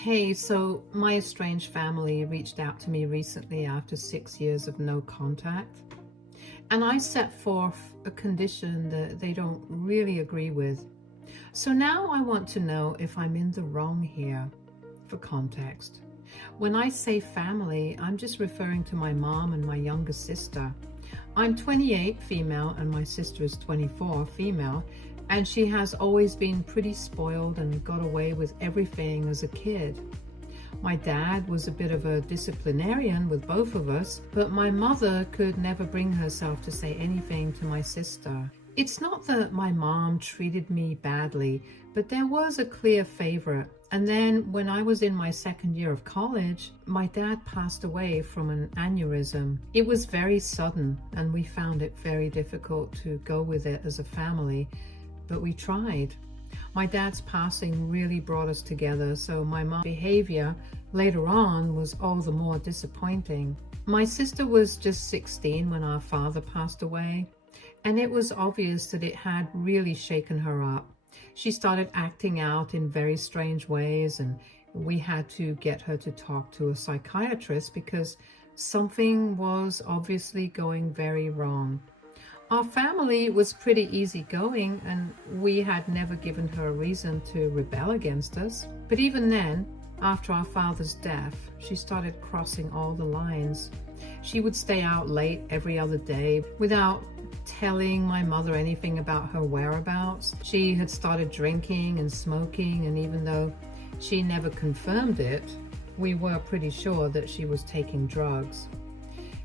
Hey, so my estranged family reached out to me recently after 6 years of no contact, and I set forth a condition that they don't really agree with. So now I want to know if I'm in the wrong here. For context, when I say family, I'm just referring to my mom and my younger sister. I'm 28 female and my sister is 24 female, and she has always been pretty spoiled and got away with everything as a kid. My dad was a bit of a disciplinarian with both of us, but my mother could never bring herself to say anything to my sister. It's not that my mom treated me badly, but there was a clear favorite. And then when I was in my second year of college, my dad passed away from an aneurysm. It was very sudden, and we found it very difficult to go with it as a family, but we tried. My dad's passing really brought us together, so my mom's behavior later on was all the more disappointing. My sister was just 16 when our father passed away, and it was obvious that it had really shaken her up. She started acting out in very strange ways, and we had to get her to talk to a psychiatrist because something was obviously going very wrong. Our family was pretty easygoing, and we had never given her a reason to rebel against us. But even then, after our father's death, she started crossing all the lines. She would stay out late every other day without telling my mother anything about her whereabouts. She had started drinking and smoking, and even though she never confirmed it, we were pretty sure that she was taking drugs.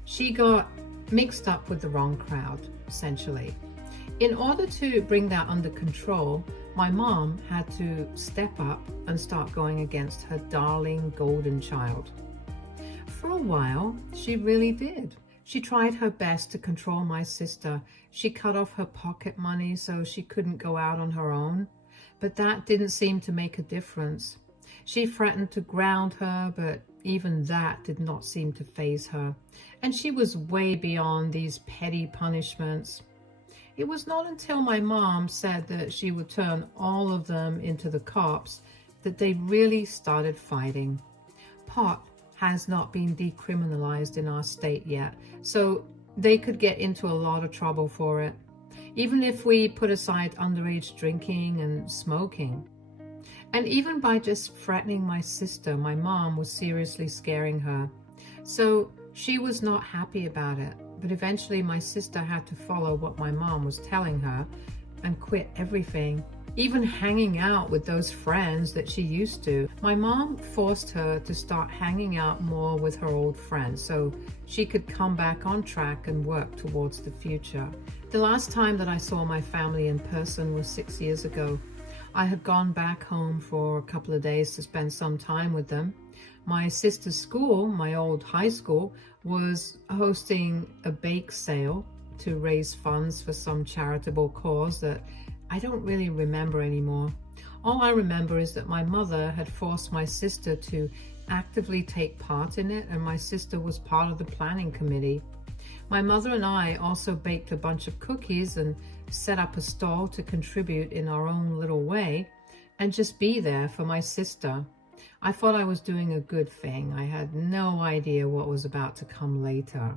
She got mixed up with the wrong crowd, essentially. In order to bring that under control, my mom had to step up and start going against her darling golden child. For a while, she really did. She tried her best to control my sister. She cut off her pocket money so she couldn't go out on her own, but that didn't seem to make a difference. She threatened to ground her, but even that did not seem to faze her, and she was way beyond these petty punishments. It was not until my mom said that she would turn all of them into the cops that they really started fighting. Pot has not been decriminalized in our state yet, so they could get into a lot of trouble for it, even if we put aside underage drinking and smoking. And even by just threatening my sister, my mom was seriously scaring her. So she was not happy about it, but eventually my sister had to follow what my mom was telling her and quit everything, even hanging out with those friends that she used to. My mom forced her to start hanging out more with her old friends so she could come back on track and work towards the future. The last time that I saw my family in person was 6 years ago. I had gone back home for a couple of days to spend some time with them. My sister's school, my old high school, was hosting a bake sale to raise funds for some charitable cause that I don't really remember anymore. All I remember is that my mother had forced my sister to actively take part in it, and my sister was part of the planning committee. My mother and I also baked a bunch of cookies and set up a stall to contribute in our own little way and just be there for my sister. I thought I was doing a good thing. I had no idea what was about to come later.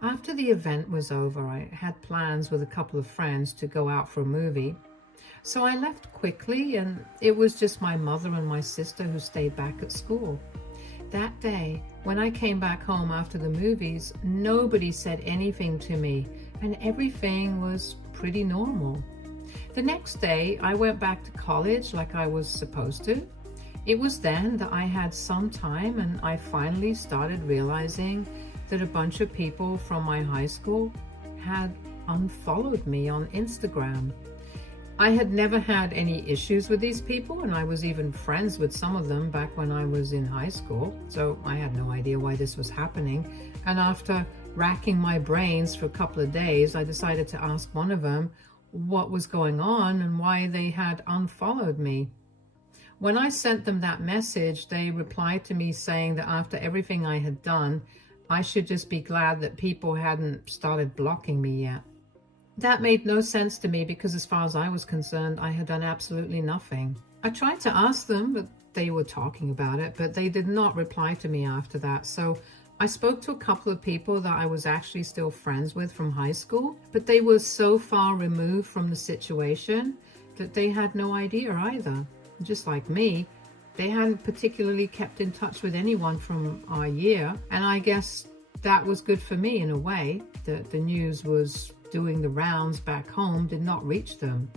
After the event was over, I had plans with a couple of friends to go out for a movie. So I left quickly, and it was just my mother and my sister who stayed back at school. That day, when I came back home after the movies, nobody said anything to me, and everything was pretty normal. The next day, I went back to college like I was supposed to. It was then that I had some time, and I finally started realizing that a bunch of people from my high school had unfollowed me on Instagram. I had never had any issues with these people, and I was even friends with some of them back when I was in high school, so I had no idea why this was happening. And after racking my brains for a couple of days, I decided to ask one of them what was going on and why they had unfollowed me. When I sent them that message, they replied to me saying that after everything I had done, I should just be glad that people hadn't started blocking me yet. That made no sense to me because as far as I was concerned, I had done absolutely nothing. I tried to ask them, but they were talking about it, but they did not reply to me after that. So I spoke to a couple of people that I was actually still friends with from high school, but they were so far removed from the situation that they had no idea either. Just like me, they hadn't particularly kept in touch with anyone from our year, and I guess that was good for me in a way, that the news was doing the rounds back home did not reach them.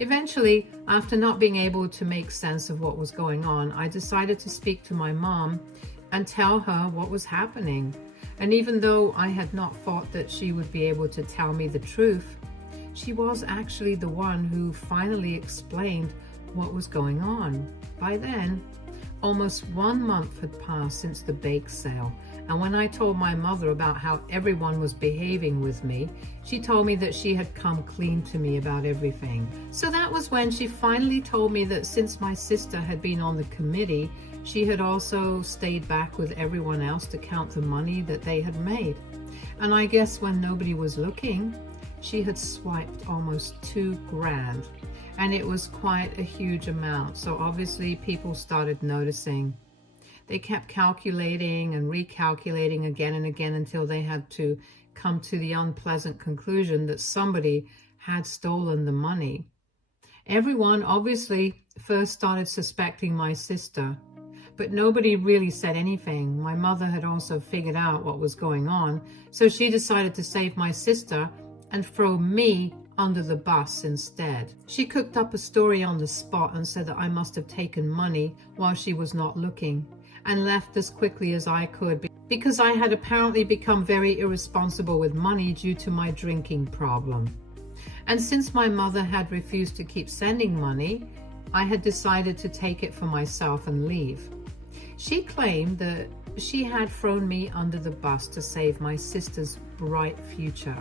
Eventually, after not being able to make sense of what was going on, I decided to speak to my mom and tell her what was happening. And even though I had not thought that she would be able to tell me the truth, she was actually the one who finally explained what was going on. By then, almost 1 month had passed since the bake sale, and when I told my mother about how everyone was behaving with me, she told me that she had come clean to me about everything. So that was when she finally told me that since my sister had been on the committee, she had also stayed back with everyone else to count the money that they had made. And I guess when nobody was looking, she had swiped almost $2,000. And it was quite a huge amount. So obviously people started noticing. They kept calculating and recalculating again and again until they had to come to the unpleasant conclusion that somebody had stolen the money. Everyone obviously first started suspecting my sister, but nobody really said anything. My mother had also figured out what was going on, so she decided to save my sister and throw me under the bus instead. She cooked up a story on the spot and said that I must have taken money while she was not looking and left as quickly as I could because I had apparently become very irresponsible with money due to my drinking problem. And since my mother had refused to keep sending money, I had decided to take it for myself and leave. She claimed that she had thrown me under the bus to save my sister's bright future.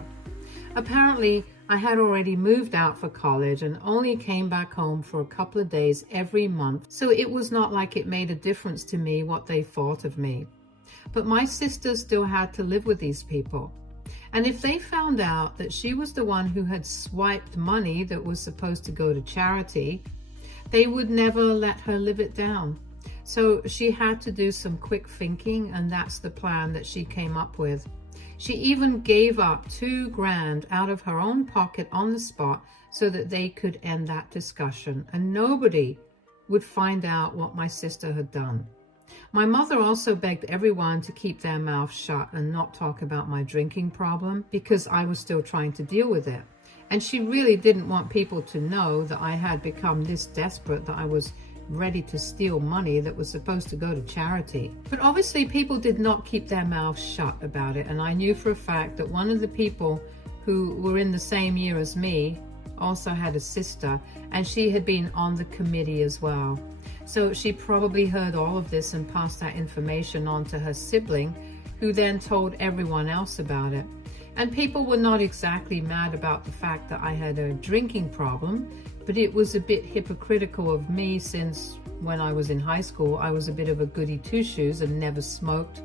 Apparently, I had already moved out for college and only came back home for a couple of days every month, so it was not like it made a difference to me what they thought of me. But my sister still had to live with these people. And if they found out that she was the one who had swiped money that was supposed to go to charity, they would never let her live it down. So she had to do some quick thinking, and that's the plan that she came up with. She even gave up $2,000 out of her own pocket on the spot so that they could end that discussion and nobody would find out what my sister had done. My mother also begged everyone to keep their mouth shut and not talk about my drinking problem because I was still trying to deal with it. And she really didn't want people to know that I had become this desperate that I was ready to steal money that was supposed to go to charity. But obviously people did not keep their mouths shut about it, and I knew for a fact that one of the people who were in the same year as me also had a sister, and she had been on the committee as well. So she probably heard all of this and passed that information on to her sibling, who then told everyone else about it. And people were not exactly mad about the fact that I had a drinking problem, but it was a bit hypocritical of me since when I was in high school, I was a bit of a goody two-shoes and never smoked,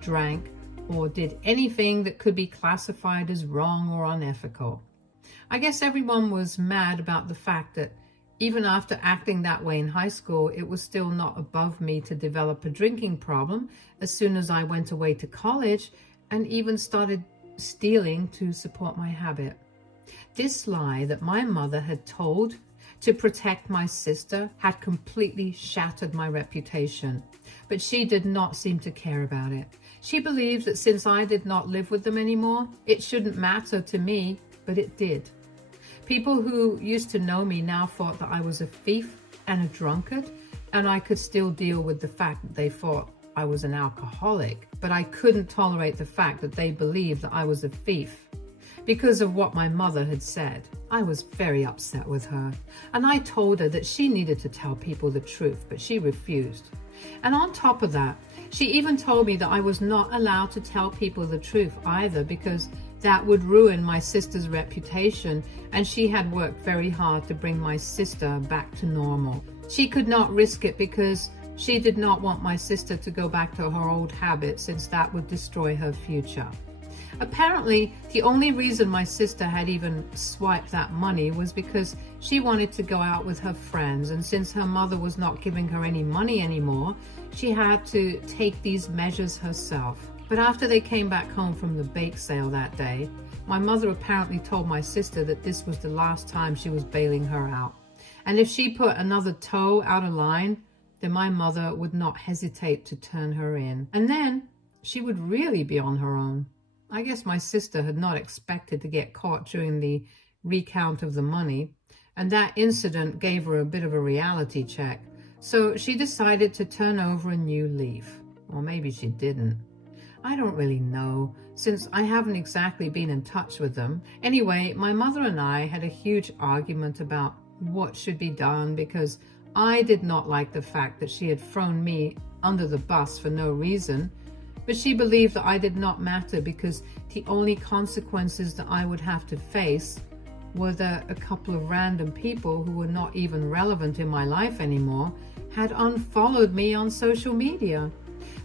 drank, or did anything that could be classified as wrong or unethical. I guess everyone was mad about the fact that even after acting that way in high school, it was still not above me to develop a drinking problem as soon as I went away to college and even started stealing to support my habit. This lie that my mother had told to protect my sister had completely shattered my reputation, but she did not seem to care about it. She believed that since I did not live with them anymore, it shouldn't matter to me, but it did. People who used to know me now thought that I was a thief and a drunkard, and I could still deal with the fact that they thought I was an alcoholic, but I couldn't tolerate the fact that they believed that I was a thief because of what my mother had said. I was very upset with her, and I told her that she needed to tell people the truth, but she refused. And on top of that, she even told me that I was not allowed to tell people the truth either because that would ruin my sister's reputation, and she had worked very hard to bring my sister back to normal. She could not risk it because she did not want my sister to go back to her old habits, since that would destroy her future. Apparently, the only reason my sister had even swiped that money was because she wanted to go out with her friends, and since her mother was not giving her any money anymore, she had to take these measures herself. But after they came back home from the bake sale that day, my mother apparently told my sister that this was the last time she was bailing her out. And if she put another toe out of line, then my mother would not hesitate to turn her in. And then she would really be on her own. I guess my sister had not expected to get caught during the recount of the money, and that incident gave her a bit of a reality check. So she decided to turn over a new leaf. Or maybe she didn't. I don't really know, since I haven't exactly been in touch with them. Anyway, my mother and I had a huge argument about what should be done because I did not like the fact that she had thrown me under the bus for no reason, but she believed that I did not matter because the only consequences that I would have to face were that a couple of random people who were not even relevant in my life anymore had unfollowed me on social media.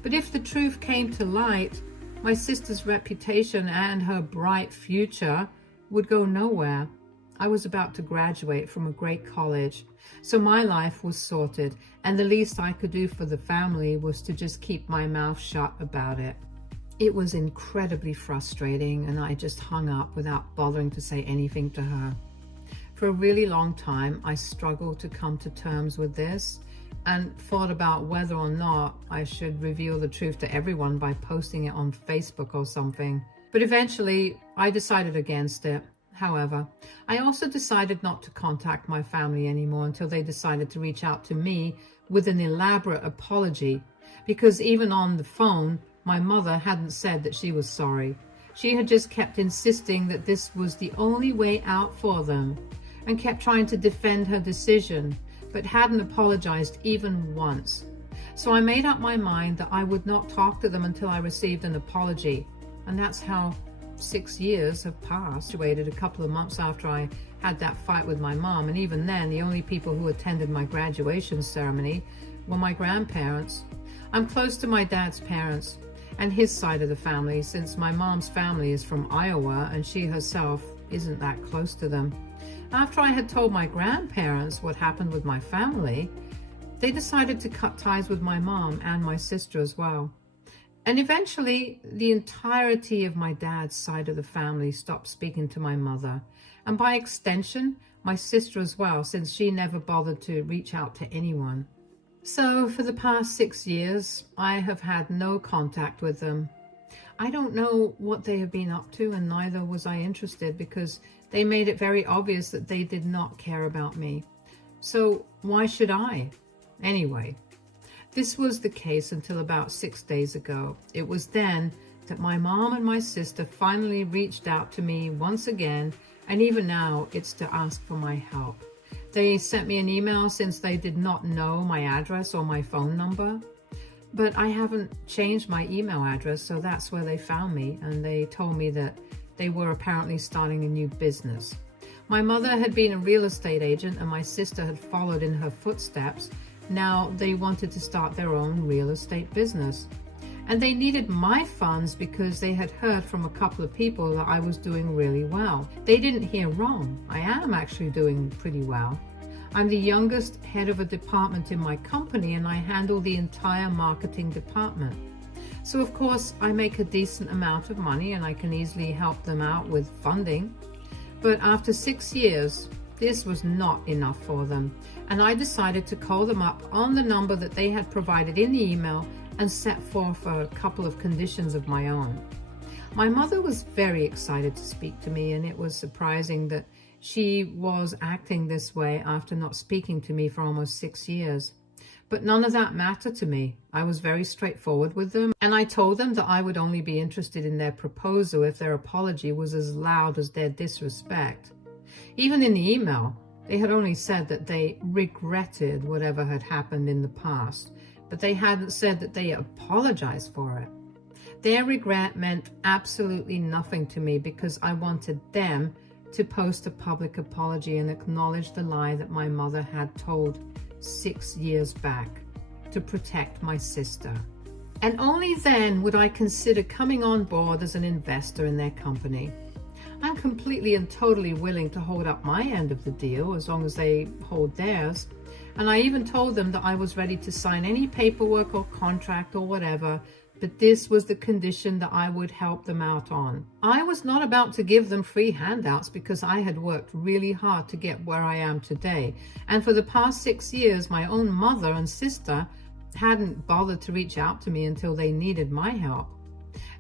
But if the truth came to light, my sister's reputation and her bright future would go nowhere. I was about to graduate from a great college, so my life was sorted, and the least I could do for the family was to just keep my mouth shut about it. It was incredibly frustrating, and I just hung up without bothering to say anything to her. For a really long time, I struggled to come to terms with this and thought about whether or not I should reveal the truth to everyone by posting it on Facebook or something. But eventually, I decided against it. However, I also decided not to contact my family anymore until they decided to reach out to me with an elaborate apology, because even on the phone, my mother hadn't said that she was sorry. She had just kept insisting that this was the only way out for them and kept trying to defend her decision, but hadn't apologized even once. So I made up my mind that I would not talk to them until I received an apology, and that's how 6 years have passed. I waited a couple of months after I had that fight with my mom, and even then the only people who attended my graduation ceremony were my grandparents. I'm close to my dad's parents and his side of the family, since my mom's family is from Iowa and she herself isn't that close to them. After I had told my grandparents what happened with my family, they decided to cut ties with my mom and my sister as well. And eventually, the entirety of my dad's side of the family stopped speaking to my mother, and by extension, my sister as well, since she never bothered to reach out to anyone. So for the past 6 years, I have had no contact with them. I don't know what they have been up to, and neither was I interested, because they made it very obvious that they did not care about me. So why should I? Anyway, this was the case until about 6 days ago. It was then that my mom and my sister finally reached out to me once again, and even now it's to ask for my help. They sent me an email since they did not know my address or my phone number, but I haven't changed my email address, so that's where they found me, and they told me that they were apparently starting a new business. My mother had been a real estate agent and my sister had followed in her footsteps. Now they wanted to start their own real estate business. And they needed my funds because they had heard from a couple of people that I was doing really well. They didn't hear wrong. I am actually doing pretty well. I'm the youngest head of a department in my company, and I handle the entire marketing department. So of course I make a decent amount of money and I can easily help them out with funding. But after 6 years, this was not enough for them, and I decided to call them up on the number that they had provided in the email and set forth a couple of conditions of my own. My mother was very excited to speak to me, and it was surprising that she was acting this way after not speaking to me for almost 6 years. But none of that mattered to me. I was very straightforward with them, and I told them that I would only be interested in their proposal if their apology was as loud as their disrespect. Even in the email, they had only said that they regretted whatever had happened in the past, but they hadn't said that they apologized for it. Their regret meant absolutely nothing to me because I wanted them to post a public apology and acknowledge the lie that my mother had told 6 years back to protect my sister. And only then would I consider coming on board as an investor in their company. I'm completely and totally willing to hold up my end of the deal as long as they hold theirs. And I even told them that I was ready to sign any paperwork or contract or whatever, but this was the condition that I would help them out on. I was not about to give them free handouts because I had worked really hard to get where I am today. And for the past 6 years, my own mother and sister hadn't bothered to reach out to me until they needed my help.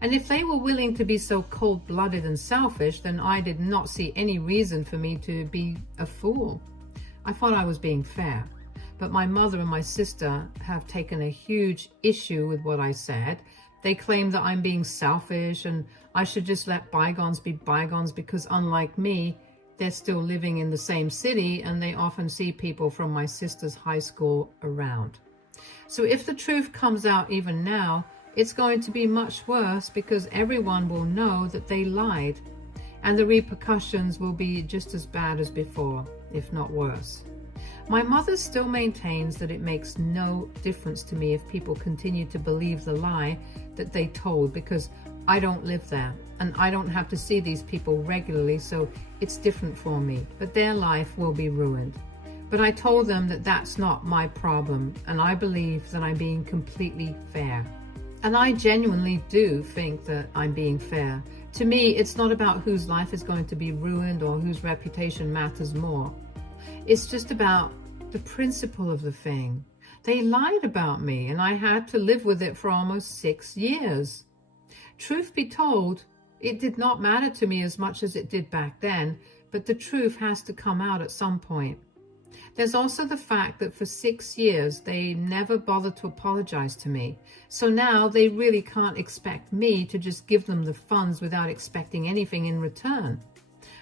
And if they were willing to be so cold-blooded and selfish, then I did not see any reason for me to be a fool. I thought I was being fair. But my mother and my sister have taken a huge issue with what I said. They claim that I'm being selfish and I should just let bygones be bygones because, unlike me, they're still living in the same city and they often see people from my sister's high school around. So if the truth comes out even now, it's going to be much worse because everyone will know that they lied, and the repercussions will be just as bad as before, if not worse. My mother still maintains that it makes no difference to me if people continue to believe the lie that they told because I don't live there and I don't have to see these people regularly, so it's different for me, but their life will be ruined. But I told them that that's not my problem, and I believe that I'm being completely fair. And I genuinely do think that I'm being fair. To me, it's not about whose life is going to be ruined or whose reputation matters more. It's just about the principle of the thing. They lied about me, and I had to live with it for almost 6 years. Truth be told, it did not matter to me as much as it did back then, but the truth has to come out at some point. There's also the fact that for 6 years, they never bothered to apologize to me. So now they really can't expect me to just give them the funds without expecting anything in return.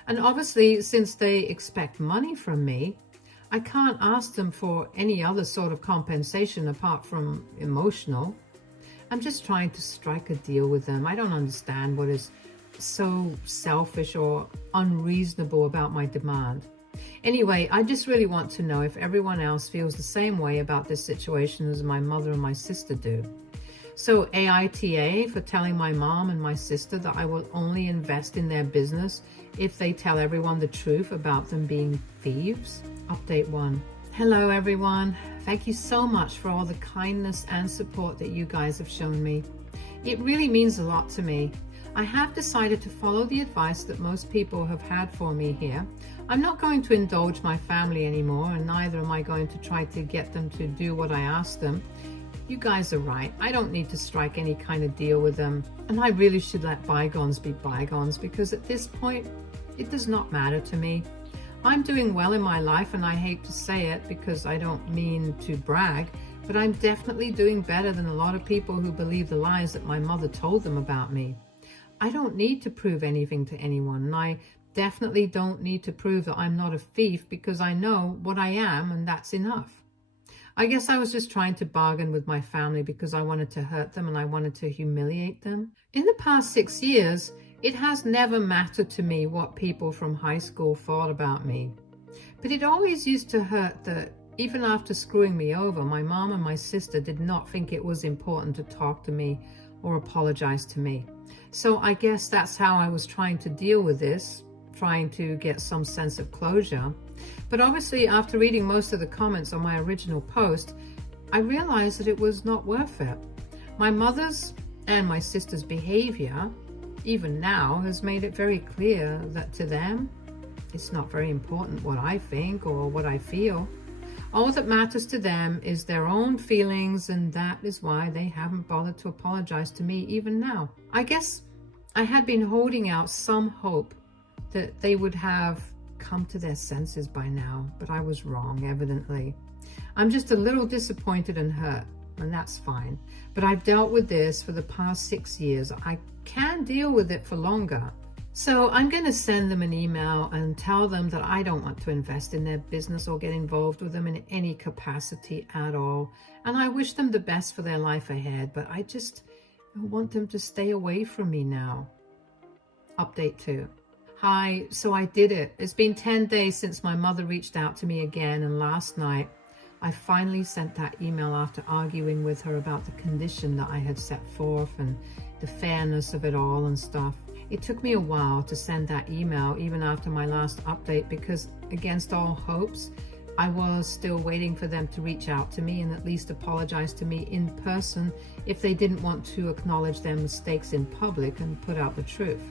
And obviously, since they expect money from me, I can't ask them for any other sort of compensation apart from emotional. I'm just trying to strike a deal with them. I don't understand what is so selfish or unreasonable about my demand. Anyway, I just really want to know if everyone else feels the same way about this situation as my mother and my sister do. So AITA for telling my mom and my sister that I will only invest in their business if they tell everyone the truth about them being thieves. Update 1. Hello everyone. Thank you so much for all the kindness and support that you guys have shown me. It really means a lot to me. I have decided to follow the advice that most people have had for me here. I'm not going to indulge my family anymore, and neither am I going to try to get them to do what I asked them. You guys are right. I don't need to strike any kind of deal with them, and I really should let bygones be bygones because at this point, it does not matter to me. I'm doing well in my life, and I hate to say it because I don't mean to brag, but I'm definitely doing better than a lot of people who believe the lies that my mother told them about me. I don't need to prove anything to anyone, and I definitely don't need to prove that I'm not a thief because I know what I am, and that's enough. I guess I was just trying to bargain with my family because I wanted to hurt them and I wanted to humiliate them. In the past 6 years, it has never mattered to me what people from high school thought about me. But it always used to hurt that even after screwing me over, my mom and my sister did not think it was important to talk to me or apologize to me. So I guess that's how I was trying to deal with this, trying to get some sense of closure. But obviously, after reading most of the comments on my original post, I realized that it was not worth it. My mother's and my sister's behavior, even now, has made it very clear that to them, it's not very important what I think or what I feel. All that matters to them is their own feelings, and that is why they haven't bothered to apologize to me even now. I guess I had been holding out some hope that they would have come to their senses by now, but I was wrong, evidently. I'm just a little disappointed and hurt, and that's fine. But I've dealt with this for the past 6 years. I can deal with it for longer. So I'm going to send them an email and tell them that I don't want to invest in their business or get involved with them in any capacity at all. And I wish them the best for their life ahead, but I just want them to stay away from me now. Update 2. Hi, so I did it. It's been 10 days since my mother reached out to me again, and last night I finally sent that email after arguing with her about the condition that I had set forth and the fairness of it all and stuff. It took me a while to send that email even after my last update because, against all hopes, I was still waiting for them to reach out to me and at least apologize to me in person if they didn't want to acknowledge their mistakes in public and put out the truth.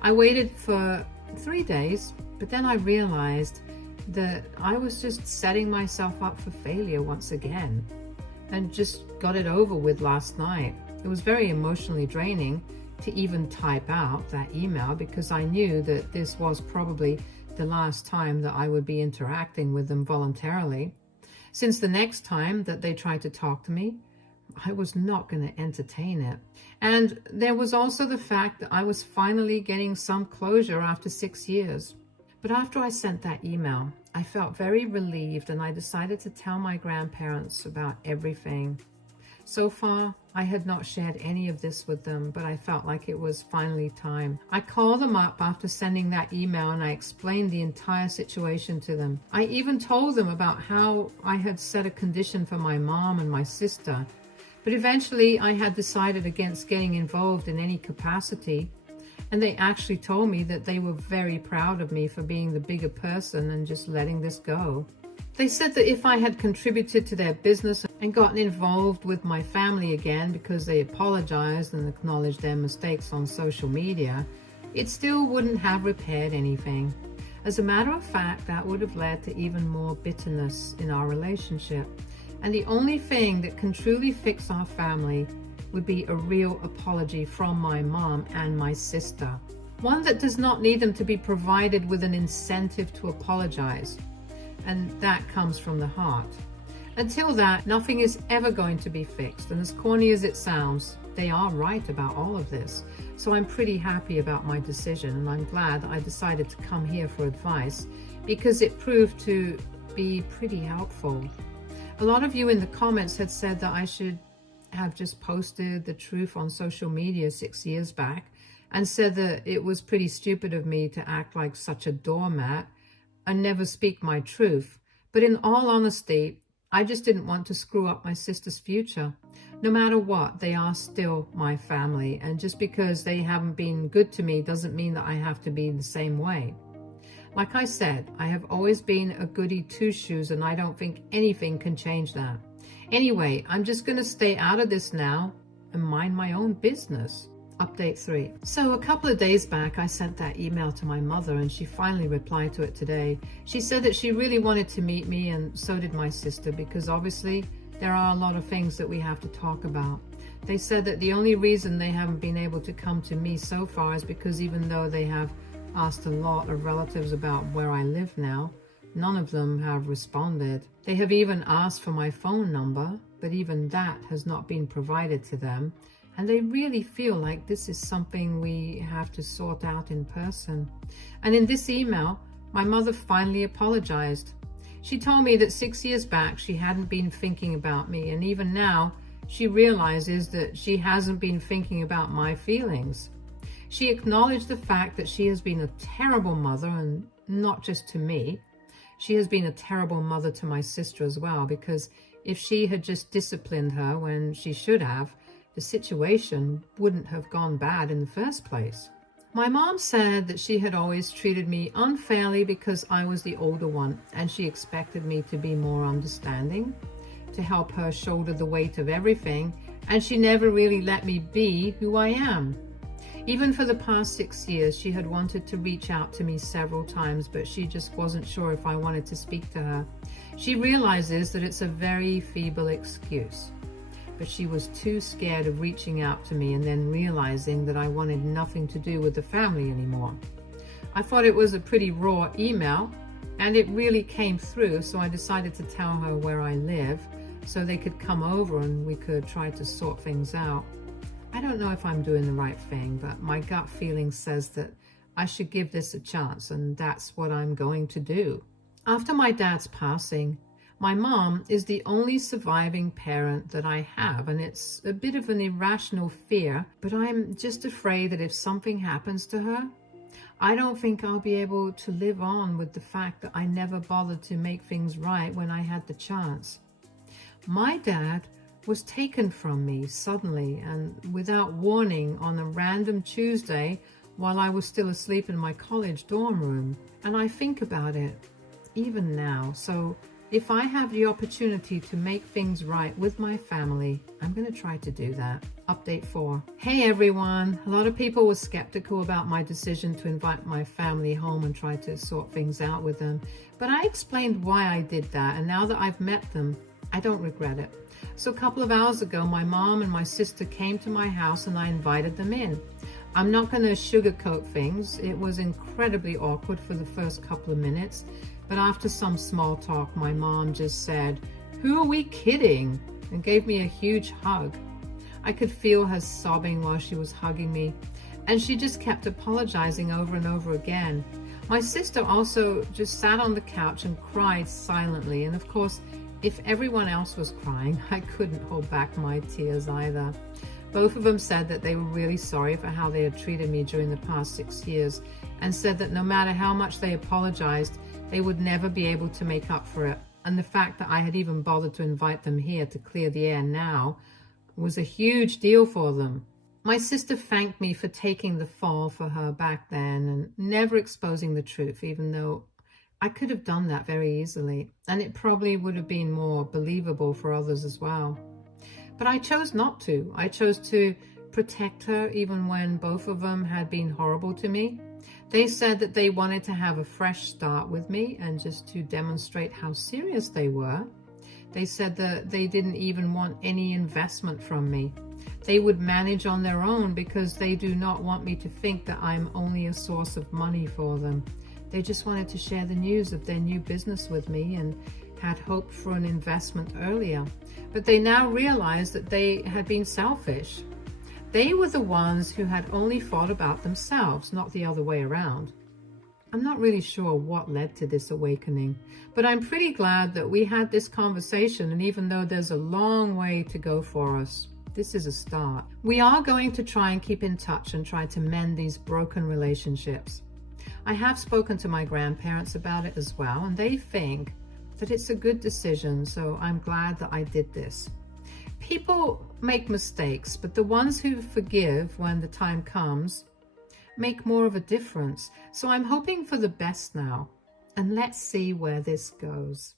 I waited for 3 days, but then I realized that I was just setting myself up for failure once again and just got it over with last night. It was very emotionally draining to even type out that email because I knew that this was probably the last time that I would be interacting with them voluntarily. Since the next time that they tried to talk to me, I was not going to entertain it. And there was also the fact that I was finally getting some closure after 6 years. But after I sent that email, I felt very relieved and I decided to tell my grandparents about everything. So far, I had not shared any of this with them, but I felt like it was finally time. I called them up after sending that email and I explained the entire situation to them. I even told them about how I had set a condition for my mom and my sister, but eventually I had decided against getting involved in any capacity. And they actually told me that they were very proud of me for being the bigger person and just letting this go. They said that if I had contributed to their business and gotten involved with my family again because they apologized and acknowledged their mistakes on social media, it still wouldn't have repaired anything. As a matter of fact, that would have led to even more bitterness in our relationship. And the only thing that can truly fix our family would be a real apology from my mom and my sister. One that does not need them to be provided with an incentive to apologize. And that comes from the heart. Until that, nothing is ever going to be fixed. And as corny as it sounds, they are right about all of this. So I'm pretty happy about my decision and I'm glad that I decided to come here for advice because it proved to be pretty helpful. A lot of you in the comments had said that I should have just posted the truth on social media 6 years back and said that it was pretty stupid of me to act like such a doormat and never speak my truth. But in all honesty, I just didn't want to screw up my sister's future. No matter what, they are still my family, and just because they haven't been good to me doesn't mean that I have to be the same way. Like I said, I have always been a goody two-shoes and I don't think anything can change that. Anyway, I'm just going to stay out of this now and mind my own business. Update 3. So a couple of days back, I sent that email to my mother and she finally replied to it today. She said that she really wanted to meet me and so did my sister because obviously there are a lot of things that we have to talk about. They said that the only reason they haven't been able to come to me so far is because even though they have asked a lot of relatives about where I live now, none of them have responded. They have even asked for my phone number, but even that has not been provided to them. And they really feel like this is something we have to sort out in person. And in this email, my mother finally apologized. She told me that 6 years back, she hadn't been thinking about me. And even now, she realizes that she hasn't been thinking about my feelings. She acknowledged the fact that she has been a terrible mother, and not just to me. She has been a terrible mother to my sister as well, because if she had just disciplined her when she should have, the situation wouldn't have gone bad in the first place. My mom said that she had always treated me unfairly because I was the older one, and she expected me to be more understanding, to help her shoulder the weight of everything, and she never really let me be who I am. Even for the past 6 years, she had wanted to reach out to me several times, but she just wasn't sure if I wanted to speak to her. She realizes that it's a very feeble excuse, but she was too scared of reaching out to me and then realizing that I wanted nothing to do with the family anymore. I thought it was a pretty raw email, and it really came through, so I decided to tell her where I live so they could come over and we could try to sort things out. I don't know if I'm doing the right thing, but my gut feeling says that I should give this a chance, and that's what I'm going to do. After my dad's passing, my mom is the only surviving parent that I have, and it's a bit of an irrational fear, but I'm just afraid that if something happens to her, I don't think I'll be able to live on with the fact that I never bothered to make things right when I had the chance. My dad was taken from me suddenly and without warning on a random Tuesday while I was still asleep in my college dorm room. And I think about it even now. So if I have the opportunity to make things right with my family, I'm going to try to do that. Update 4. Hey everyone. A lot of people were skeptical about my decision to invite my family home and try to sort things out with them. But I explained why I did that, and now that I've met them, I don't regret it. So a couple of hours ago, my mom and my sister came to my house and I invited them in. I'm not going to sugarcoat things. It was incredibly awkward for the first couple of minutes. But after some small talk, my mom just said, "Who are we kidding?" and gave me a huge hug. I could feel her sobbing while she was hugging me, and she just kept apologizing over and over again. My sister also just sat on the couch and cried silently, and of course, if everyone else was crying, I couldn't hold back my tears either. Both of them said that they were really sorry for how they had treated me during the past 6 years, and said that no matter how much they apologized, they would never be able to make up for it. And the fact that I had even bothered to invite them here to clear the air now was a huge deal for them. My sister thanked me for taking the fall for her back then and never exposing the truth, even though I could have done that very easily, and it probably would have been more believable for others as well. But I chose not to. I chose to protect her even when both of them had been horrible to me. They said that they wanted to have a fresh start with me and just to demonstrate how serious they were. They said that they didn't even want any investment from me. They would manage on their own because they do not want me to think that I'm only a source of money for them. They just wanted to share the news of their new business with me and had hoped for an investment earlier. But they now realized that they had been selfish. They were the ones who had only thought about themselves, not the other way around. I'm not really sure what led to this awakening, but I'm pretty glad that we had this conversation, and even though there's a long way to go for us, this is a start. We are going to try and keep in touch and try to mend these broken relationships. I have spoken to my grandparents about it as well, and they think that it's a good decision, so I'm glad that I did this. People make mistakes, but the ones who forgive when the time comes make more of a difference. So I'm hoping for the best now, and let's see where this goes.